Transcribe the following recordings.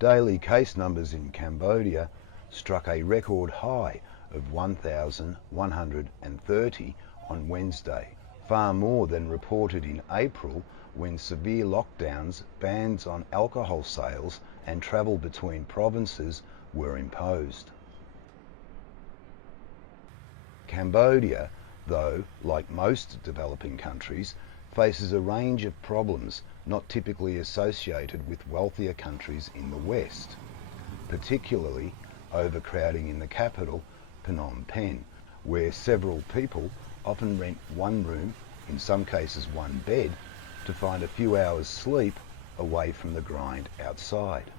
Daily case numbers in Cambodia struck a record high of 1,130 on Wednesday, far more than reported in April when severe lockdowns, bans on alcohol sales and travel between provinces were imposed. Cambodia, though, like most developing countries, faces a range of problems not typically associated with wealthier countries in the West, particularly overcrowding in the capital, Phnom Penh, where several people often rent one room, in some cases one bed, to find a few hours sleep away from the grind outside.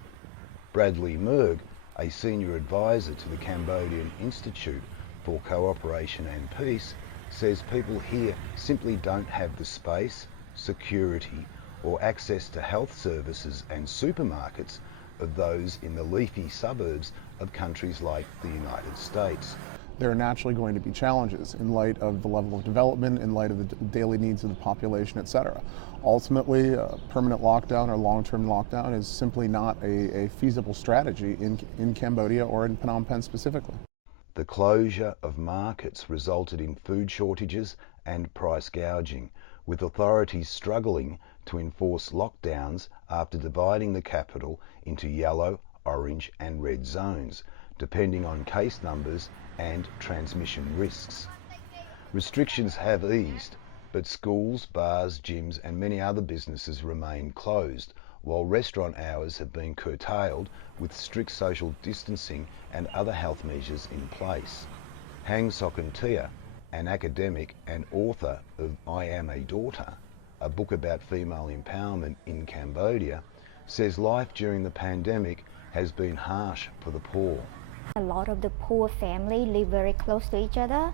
Bradley Merg, a senior advisor to the Cambodian Institute for Cooperation and Peace, says people here simply don't have the space, security or access to health services and supermarkets of those in the leafy suburbs of countries like the United States. There are naturally going to be challenges in light of the level of development, in light of the daily needs of the population, etc. Ultimately, a permanent lockdown or long-term lockdown is simply not a feasible strategy in Cambodia or in Phnom Penh specifically. The closure of markets resulted in food shortages and price gouging, with authorities struggling to enforce lockdowns after dividing the capital into yellow, orange and red zones, depending on case numbers and transmission risks. Restrictions have eased, but schools, bars, gyms and many other businesses remain closed, while restaurant hours have been curtailed with strict social distancing and other health measures in place. Hang Sokantia, an academic and author of I Am a Daughter, a book about female empowerment in Cambodia, says life during the pandemic has been harsh for the poor. A lot of the poor families live very close to each other,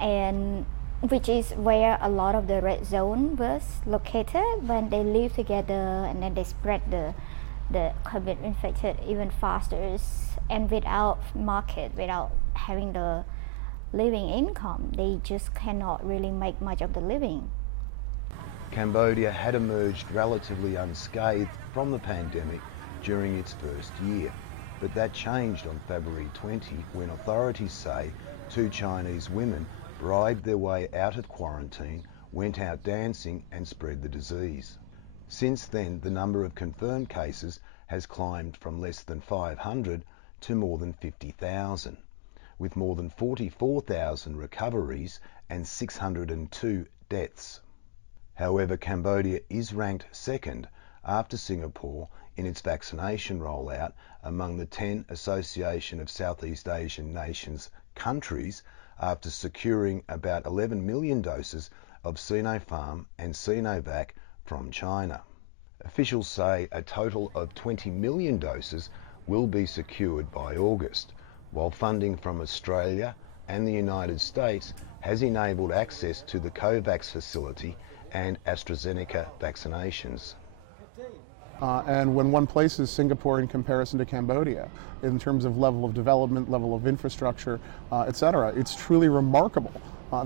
and which is where a lot of the red zone was located. When they live together and then they spread the COVID infected even faster, and without market, without having the living income, they just cannot really make much of the living. Cambodia had emerged relatively unscathed from the pandemic during its first year, but that changed on February 20 when authorities say 2 Chinese women bribed their way out of quarantine, went out dancing and spread the disease. Since then, the number of confirmed cases has climbed from less than 500 to more than 50,000, with more than 44,000 recoveries and 602 deaths. However, Cambodia is ranked second after Singapore in its vaccination rollout among the 10 Association of Southeast Asian Nations countries, after securing about 11 million doses of Sinopharm and Sinovac from China. Officials say a total of 20 million doses will be secured by August, while funding from Australia and the United States has enabled access to the COVAX facility and AstraZeneca vaccinations. And when one places Singapore in comparison to Cambodia, in terms of level of development, level of infrastructure, etc., it's truly remarkable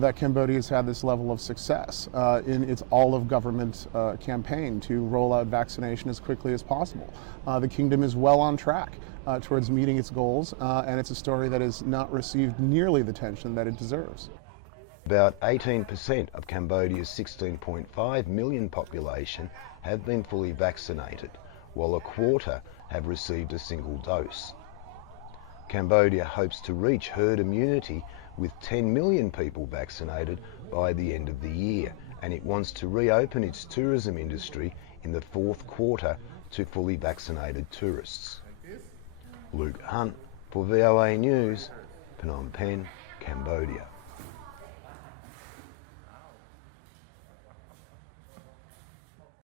that Cambodia has had this level of success in its all-of-government campaign to roll out vaccination as quickly as possible. The kingdom is well on track towards meeting its goals, and it's a story that has not received nearly the attention that it deserves. About 18% of Cambodia's 16.5 million population have been fully vaccinated, while a quarter have received a single dose. Cambodia hopes to reach herd immunity with 10 million people vaccinated by the end of the year, and it wants to reopen its tourism industry in the 4th quarter to fully vaccinated tourists. Luke Hunt for VOA News, Phnom Penh, Cambodia.